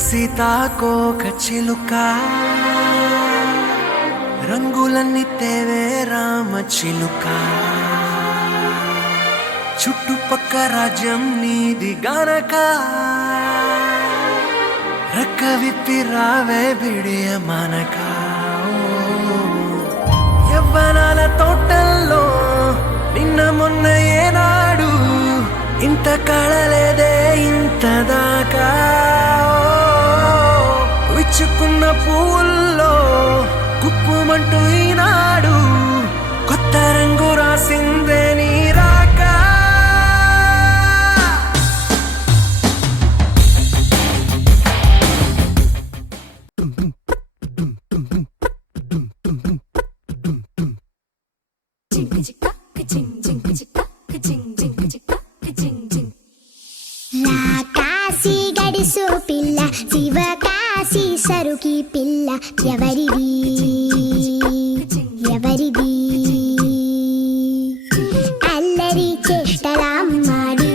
సీతాకోక చిలుక రంగులన్నీ తేవే రామ చిలుక చుట్టుపక్క రాజ్యం నీది గనక రెక్క విప్పి రావే బిడియ మనక యవ్వనాల తోటల్లో నిన్న మొన్న ఏనాడు ఇంత కళలేదే ఇంత దాకా విచ్చుకున్న పూల్లో కుప్పుమంటూ ఈనాడు కొత్త రంగు రాసిందే నీ రాక కాశీ గడిసు పిల్ల శివ కాశీ సరుకి పిల్ల ఎవరిది ఎవరిది అల్లరి చేష్టలామ్మాడి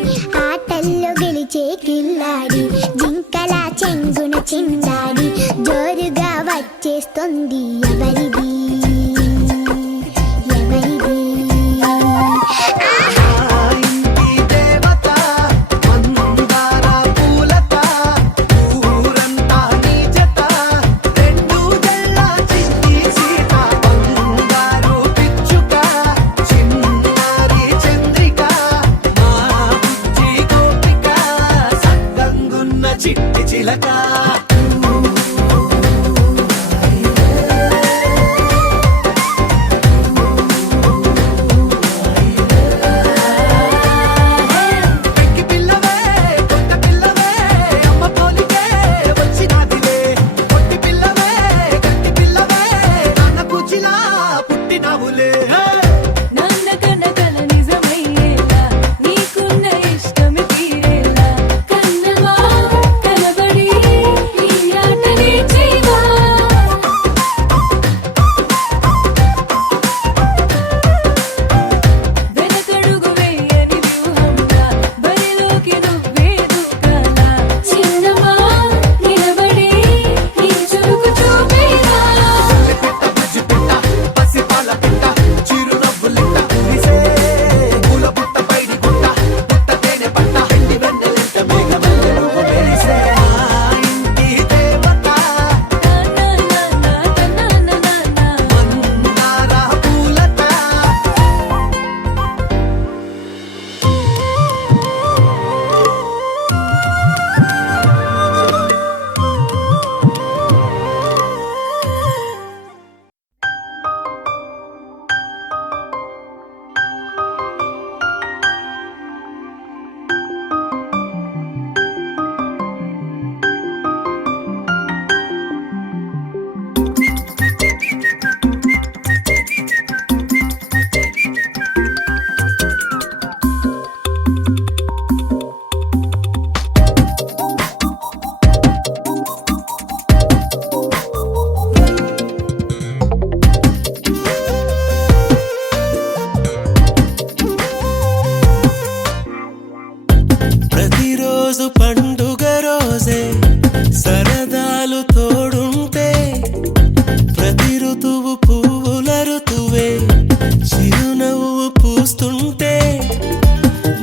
ఆటల్లో గెలిచే కిల్లాడి జింకల చెంగున చిందాడి జోరుగా వచ్చేస్తుంది ఎవరిది ఎవరిది చిట్టి చిలక ప్రతిరోజు పండుగ రోజే సరదాలు తోడుంటే ప్రతి ఋతువు పువ్వుల ఋతువే చిరునవ్వు పూస్తుంటే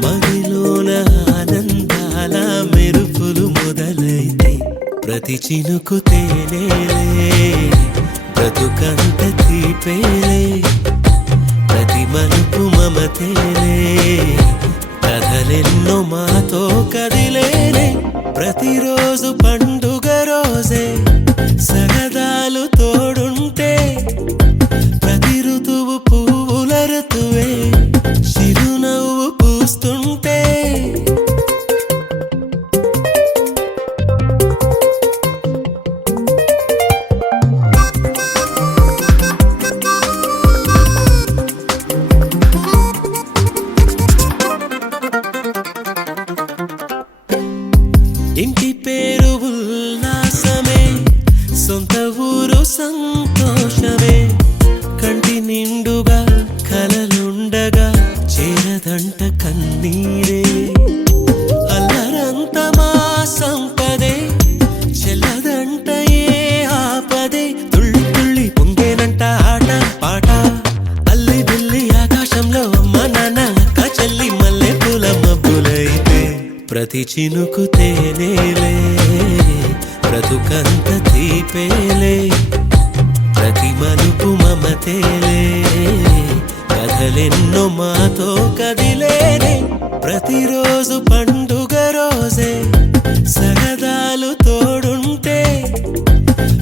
మదిలోన ఆనందాల మెరుపులు మొదలైతే ప్రతి చినుకు తేనేలే బ్రతుకంత తీపేలే ప్రతి మలుపు మమతేలే కథలెన్నో మాతో కదిలేనే ప్రతిరోజు పండుగ రోజే సరదాలు తోడుంటే ప్రతి ఋతువు పువ్వుల ఋతువే చిరునవ్వు పూస్తుంటే ఇంటి పేరు ఉల్లాసమే సొంత ఊరు సంతోషమే కంటి నిండుగా కలలుండగా చేరదంట కన్నీరే అల్లరంత మా సంపదే ప్రతి చినుకు తేనేలే బ్రతుకంత తీపేలే ప్రతి మలుపు మమతేలే కథలెన్నో మాతో కదిలేనే ప్రతిరోజు పండుగ రోజే సరదాలు తోడుంటే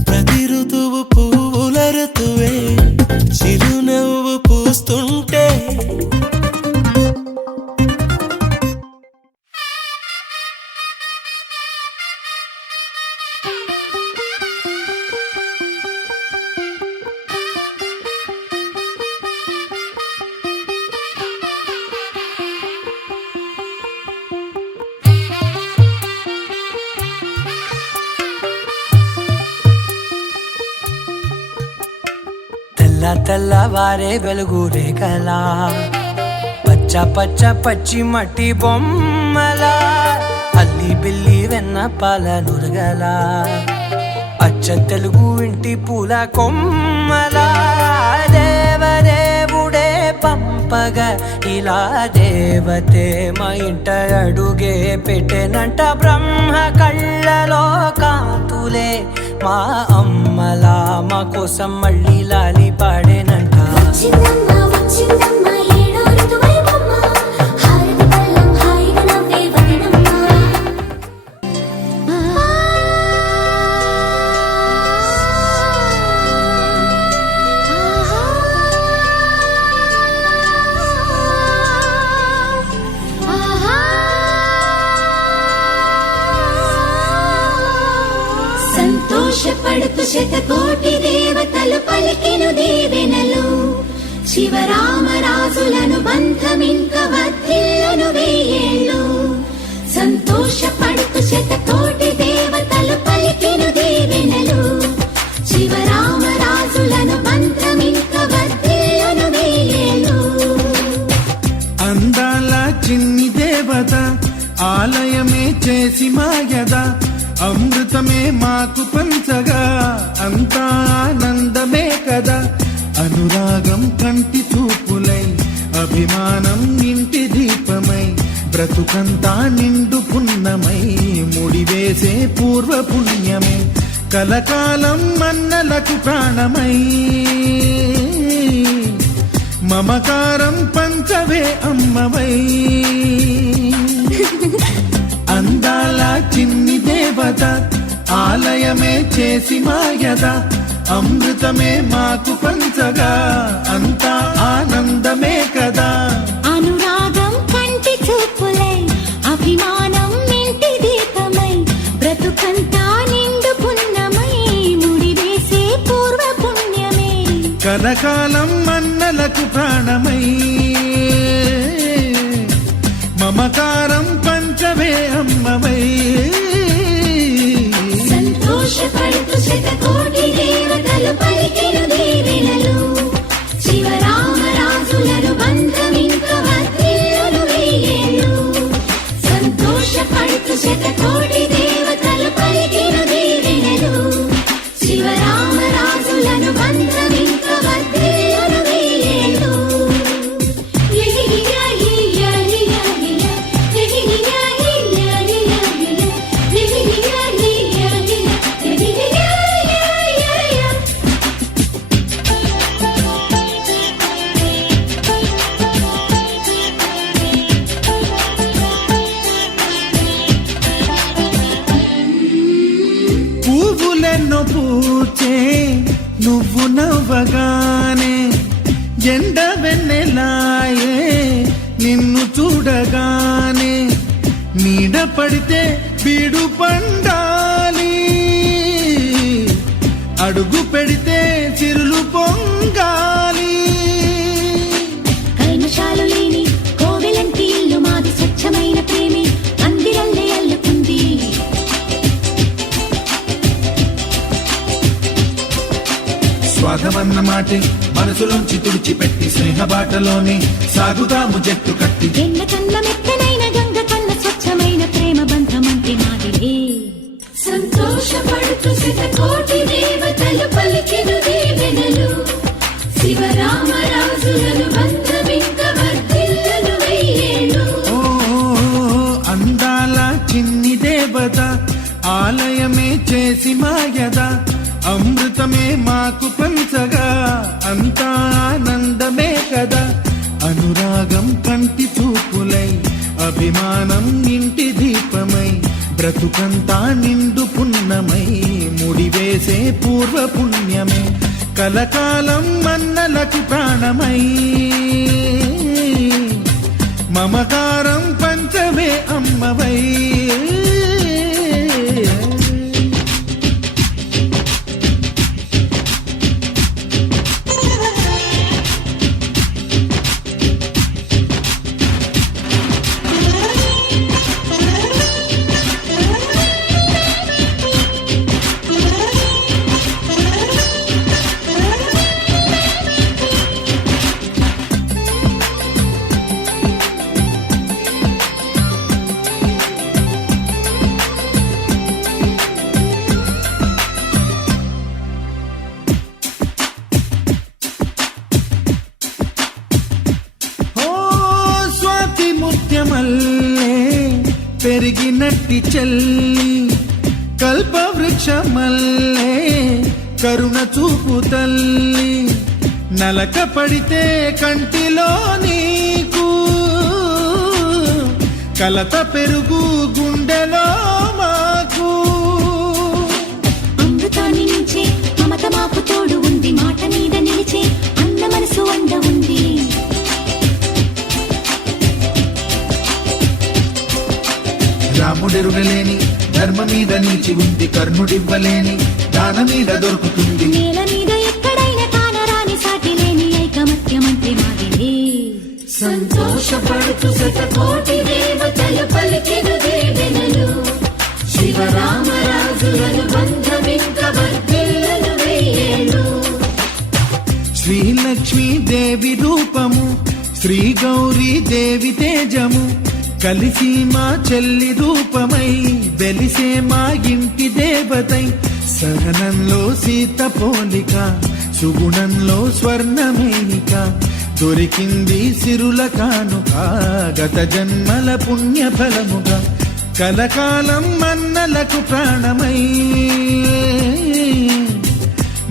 ప్రతి ఋతువు పువ్వుల ఋతువే చిరునవ్వు పూస్తుంటే తెల్లవారే వెలుగు రేఖలా పచ్చ పచ్చ పచ్చి మట్టి బొమ్మలా అల్లి బిల్లి వెన్న పాల నురగలా అచ్చ తెలుగు ఇంటి పూల కొమ్మలా దేవదేవుడే పంపగా ఇలా దేవతే మా ఇంట అడుగే పెట్టెనంట బ్రహ్మ కళ్ళలో కాంతులే మా అమ్మలా మా కోసం మళ్ళీ లాలి పాడేనంట సంతోషపడుతూ శతకోటి దేవతలు పలికెను దీవెనలు శివరామరాజులను బంధమింక వర్ధిల్లును వెయ్యేళ్ళు సంతోషపడుతూ శతకోటి దేవతలు పలికెను దీవెనలు శివరామరాజులను బంధమింక వర్ధిల్లును వెయ్యేళ్ళు అందాల చిన్ని దేవత ఆలయమే చేసి మాయద అమృతమే మాకు పంచగా అంతా ఆనందమే కదా అనురాగం కంటి చూపులై అభిమానం ఇంటి దీపమై బ్రతుకంతా నిండు పున్నమై ముడివేసే పూర్వ పుణ్యమే కలకాలం మన్నలకు ప్రాణమై మమకారం పంచవే అమ్మవై అందాల చిన్ని దేవత ఆలయమే చేసి మాయద అమృతమే మాకు పంచగా అంతా ఆనందమే కదా అనురాగం కంటి చూపులై అభిమానం ఇంటి దీపమై బ్రతుకంతా నిండు పుణ్యమై ముడివేసే పూర్వ పుణ్యమే కలకాలం మన్నలకు ప్రాణమై మమకారం పంచవే అమ్మవై సంతోషపడుతూ శతకోటి దేవతలు పలికెను దీవెనలు శివరామరాజులను బంధమింక వర్ధిల్లును వెయ్యేళ్ళు సంతోషపడుతూ శతకోటి దేవతలు పలికెను దీవెనలు శివరామరాజులను బంధమింక వర్ధిల్లును వెయ్యేళ్ళు పువ్వులెన్నో పూచే నువ్వు నవ్వగానే ఎండ వెన్నెలాయే నిన్ను చూడగానే నీడ పడితే బీడు పండాలి అడుగు పెడితే చిరులు పొంగాలి కల్మషాలు లేని కోవెలంటి ఇల్లు మాది స్వచ్ఛమైన ప్రేమి అందిరల్లే అల్లుకుంది స్వాగమన్న మాటే మనసులోంచి తుడిచిపెట్టి స్నేహ బాటలోనే సాగుతాము జట్టు కట్టి ఎన్న కన్న మెత్తనైన గంగ కన్న స్వచ్ఛమైన ప్రేమ బంధమంటే మాదిలే సంతోషపడుతూ శతకోటి దేవతలు పలికెను దీవెనలు శివరామరాజులను బంధమింక వర్ధిల్లును వెయ్యేళ్ళు అందాల మాకు పంచగా అంతా ఆనందమే కదా. అనురాగం కంటి చూపులై అభిమానం ఇంటి దీపమై బ్రతుకంతా నిండు పున్నమై ముడివేసే పూర్వ పుణ్యమే కలకాలం మన్నలకు ప్రాణమై మమకారం పంచవే అమ్మవై. ముత్యమల్లే పెరిగినట్టి చెల్లి కల్పవృక్షమల్లే కరుణ చూపు తల్లి నలక పడితే కంటిలో నీకు కలత పెరుగు గుండెలో మాకు. అమృతాన్ని నుంచే మమత మాకు తోడు ఉంది, మాట మీద నిలిచే అన్న మనసు అండ ఉంది. రాముడెరుగలేని ధర్మ మీద నిలిచి ఉంది, కర్ణుడివ్వలేని దాన మీద దొరుకుతుంది. నేల మీద ఎక్కడైనా కానరాని సాటి లేని ఐకమత్యమంటే మాదిలే. సంతోషపడుతూ శతకోటి దేవతలు పలికిన దీవెనలు, శివరామరాజులను బంధమింక వర్ధిల్లును వెయ్యేళ్ళు. శ్రీలక్ష్మీ దేవి రూపము శ్రీ గౌరీ దేవి తేజము కలిసి మా చెల్లి రూపమై వెలిసే మా ఇంటి దేవతై. సహనంలో సీత పోలిక సుగుణంలో స్వర్ణమేనిక దొరికింది సిరుల కానుక గత జన్మల పుణ్య ఫలముగా కలకాలం మన్నలకు ప్రాణమై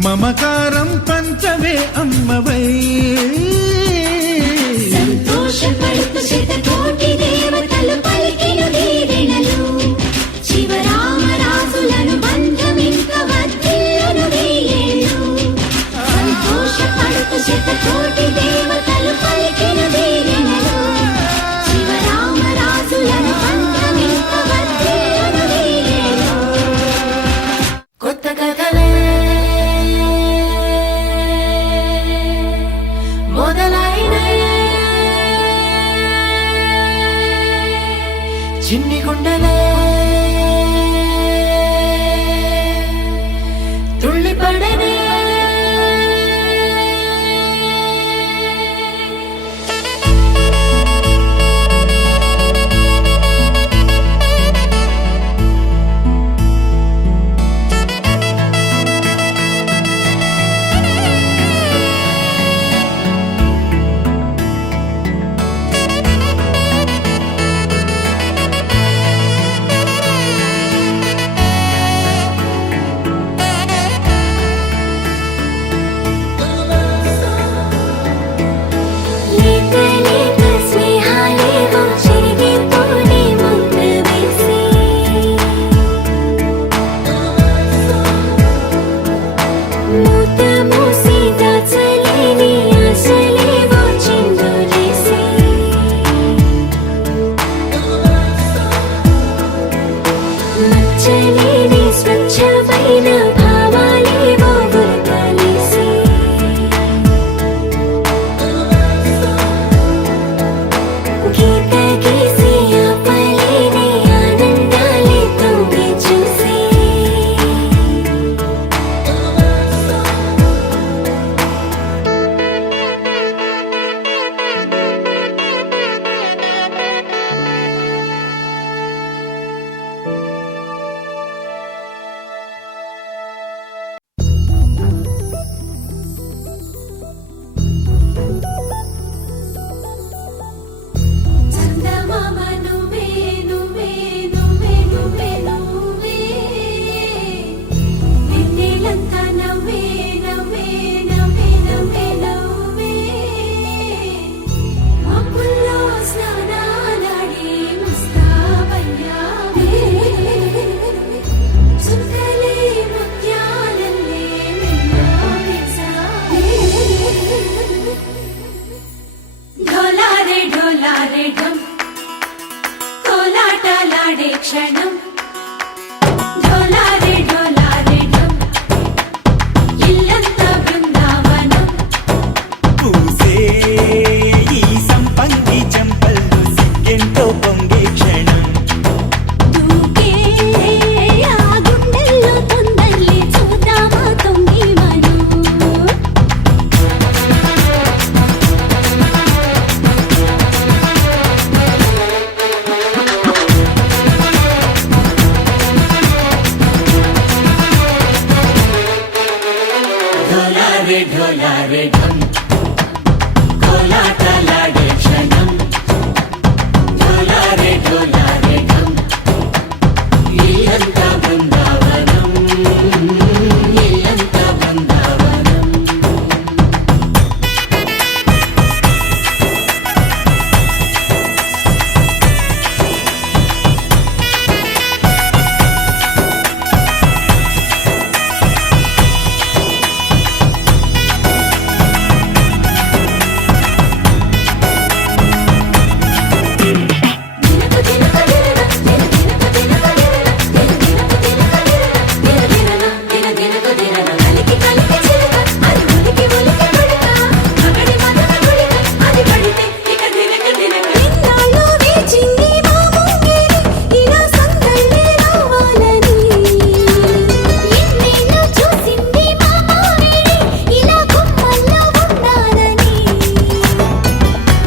మమకారం పంచవే అమ్మవై. సంతోషపడుతూ శతకోటి దేవతలు పలికిన దీవెనలు, శివరామరాజులను బంధమింక వర్ధిల్లును వెయ్యేళ్ళు. సంతోషపడుతూ శతకోటి దేవతలు పలికిన దీవెనలు, శివరామరాజులను బంధమింక వర్ధిల్లును వెయ్యేళ్ళు. కొత్త కథలే చిన్ని గుండెలే తుళ్ళిపడనే. డోలారే డోలారే ఢమ్ కోలాటలాడే క్షణం డోలారే డోలారే ఢమ్ ఇల్లంతా బృందావనం ఇల్లంతా బృందావనం ఇన్నాళ్ళు వేచింది మా ముంగిరి ఇలా సందళ్ళే రావాలని ఇన్నేళ్ళు చూసింది మా మామిడి ఇలా గుమ్మల్లో ఉండాలని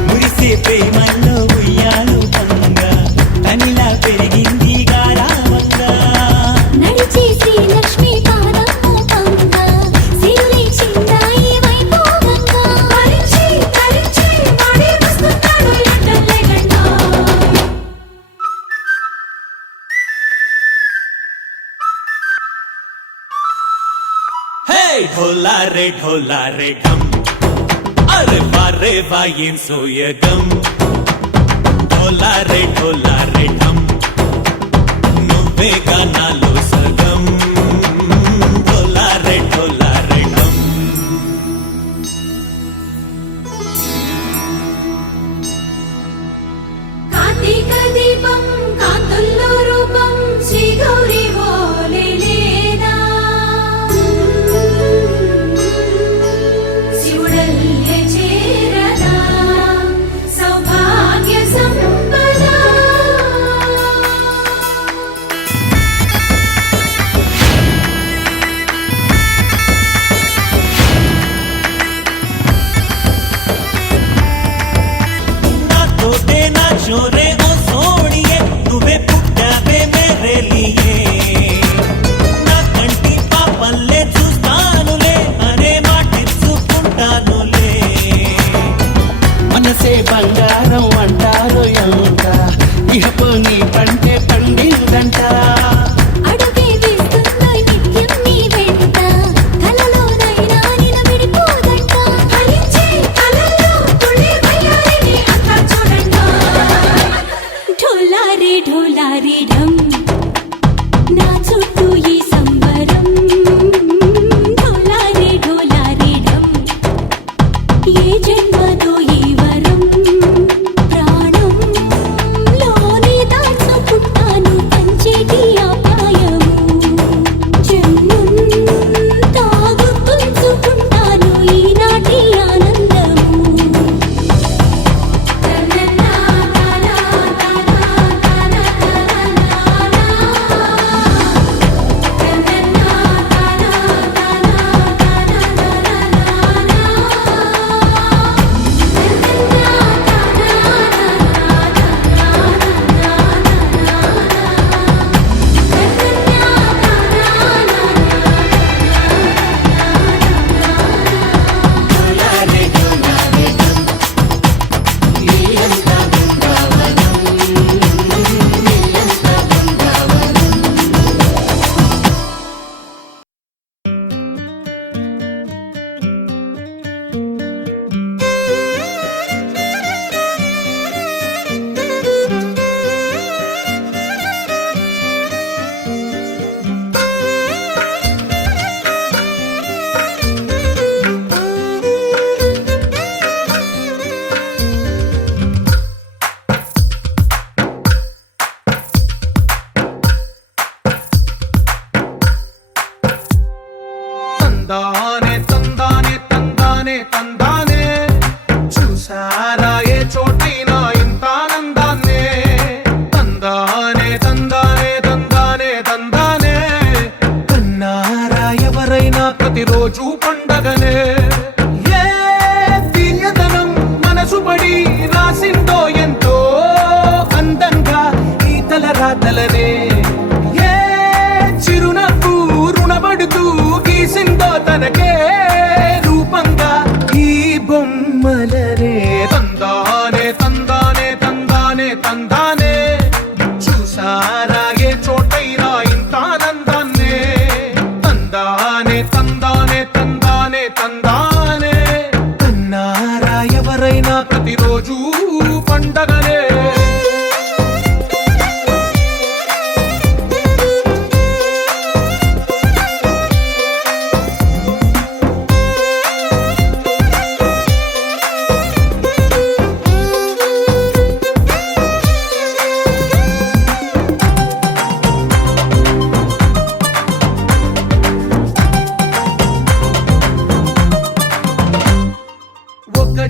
మురిసే ప్రేమల్లో ఉయ్యాలు పంగా తనిలా పెరిగింది గారావంగా నడిచే శ్రీలక్ష్మి పాదము పంగా సిరులే చిందాయి వైభోగంగా తరించి తరించి వాడే వస్తున్నాడు ఎండలే గంట హే ఢోలారే ఢమ్ అరే వా ఏం సోయగం ఢోలారే ఢమ్ నువ్వే గానాలో సగం ఢోలారే ఢమ్ కార్తీక దీపం కాంతుల్లో రూపం శ్రీ గౌరీ ఓలే లేదా శివుడల్లే చేరదా సౌభాగ్య సంపద నాతోటే నా చోరే ఓ సోడియే నువ్వే పుట్టావే మేరే లియే నా కంటి పాపల్లే చూస్తానులే అనే మాటిచ్చుకుంటానులే మనసే బంగారం అంటారు ఎంత ఇహపు నీ పంటే పండిందంట అడుగే వేస్తుందో నిత్యం నీ వెంట కలలోనైనా నిలబడిపోదంట ఫలించే కలల్లో తుళ్ళే వయ్యారిని అంతా చూడంట ఢోలారే ఢమ్ నా చుట్టూ ఈ సంబరం ఢోలారే ఢమ్ ఏ జన్మదో ఈ వరం ప్రాణంలోనే దాచుకుంటాను పంచేటి అపాయము జన్మంతా గుర్తుంచుకుంటాను ఈనాటి ఆనందము తందానే తందానే తందానే తందానే చూసారా ఏ చోటైనా ఇంత ఆనందాన్నే తందానే తందానే తందానే తందానే కన్నారా ఎవరైనా ప్రతిరోజు పండగనే ఏ తీయదనం మనసు పడి రాసిందో ఎంతో అందంగా ఈ తలరాతలనే ఏ చిరునవ్వు రుణపడుతూ గీసిందో తనకే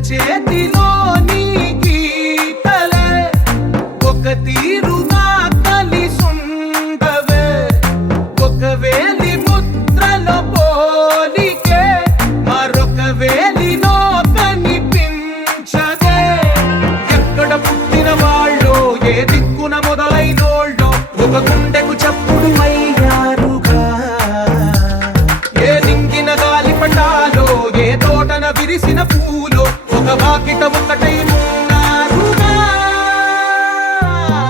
చేతిలోని గీతలే ఒక తీరుగా కలిసుండవే ఒక వేలి ముద్రలో పోలికే మరొక వేలిలో కనిపించదే ఎక్కడ పుట్టిన వాళ్ళో ఏ దిక్కున మొదలైనోళ్ళో ఒక గుండెకు చప్పుడు అయ్యారుగా ఏ నింగిన గాలి పటాలో ఏ తోటన విరిసిన పూలో ఒక వాకిట ఒకటై ఉన్నారుగా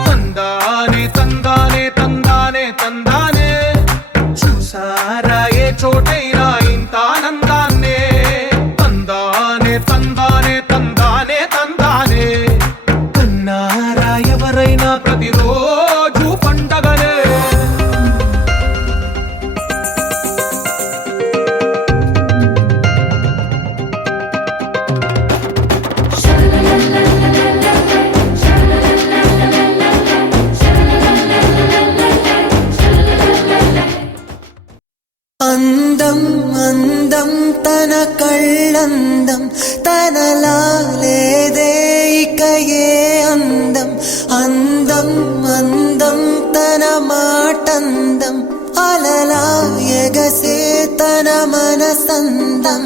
తందానే తందానే తందానే తందానే చూసారా ఏ చోటైనా ఇంత ఆనందాన్నే తందానే తందానే తందానే తందానే అన్నారా ఎవరైనా ప్రతిరోజు పండగనే అందం అందం తన కళ్ళందం తనలా లేదే ఇక ఏ అందం అందం అందం తన మాటందం అలలా ఎగసే తన మనసందం